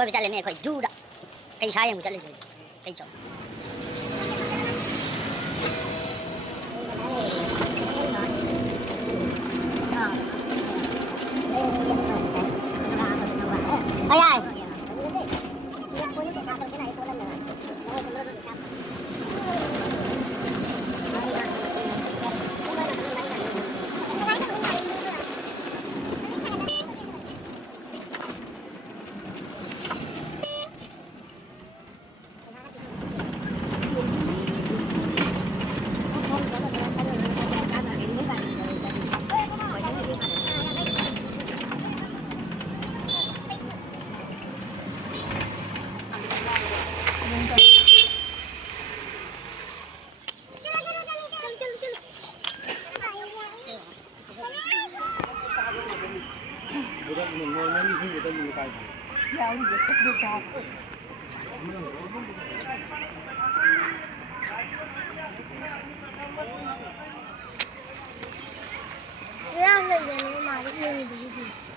कोई भी चले मैं कोई जूड़ा कई छाए मुझे चले कई चो ai ai Ra lên rồi nó mà nó lên thì gì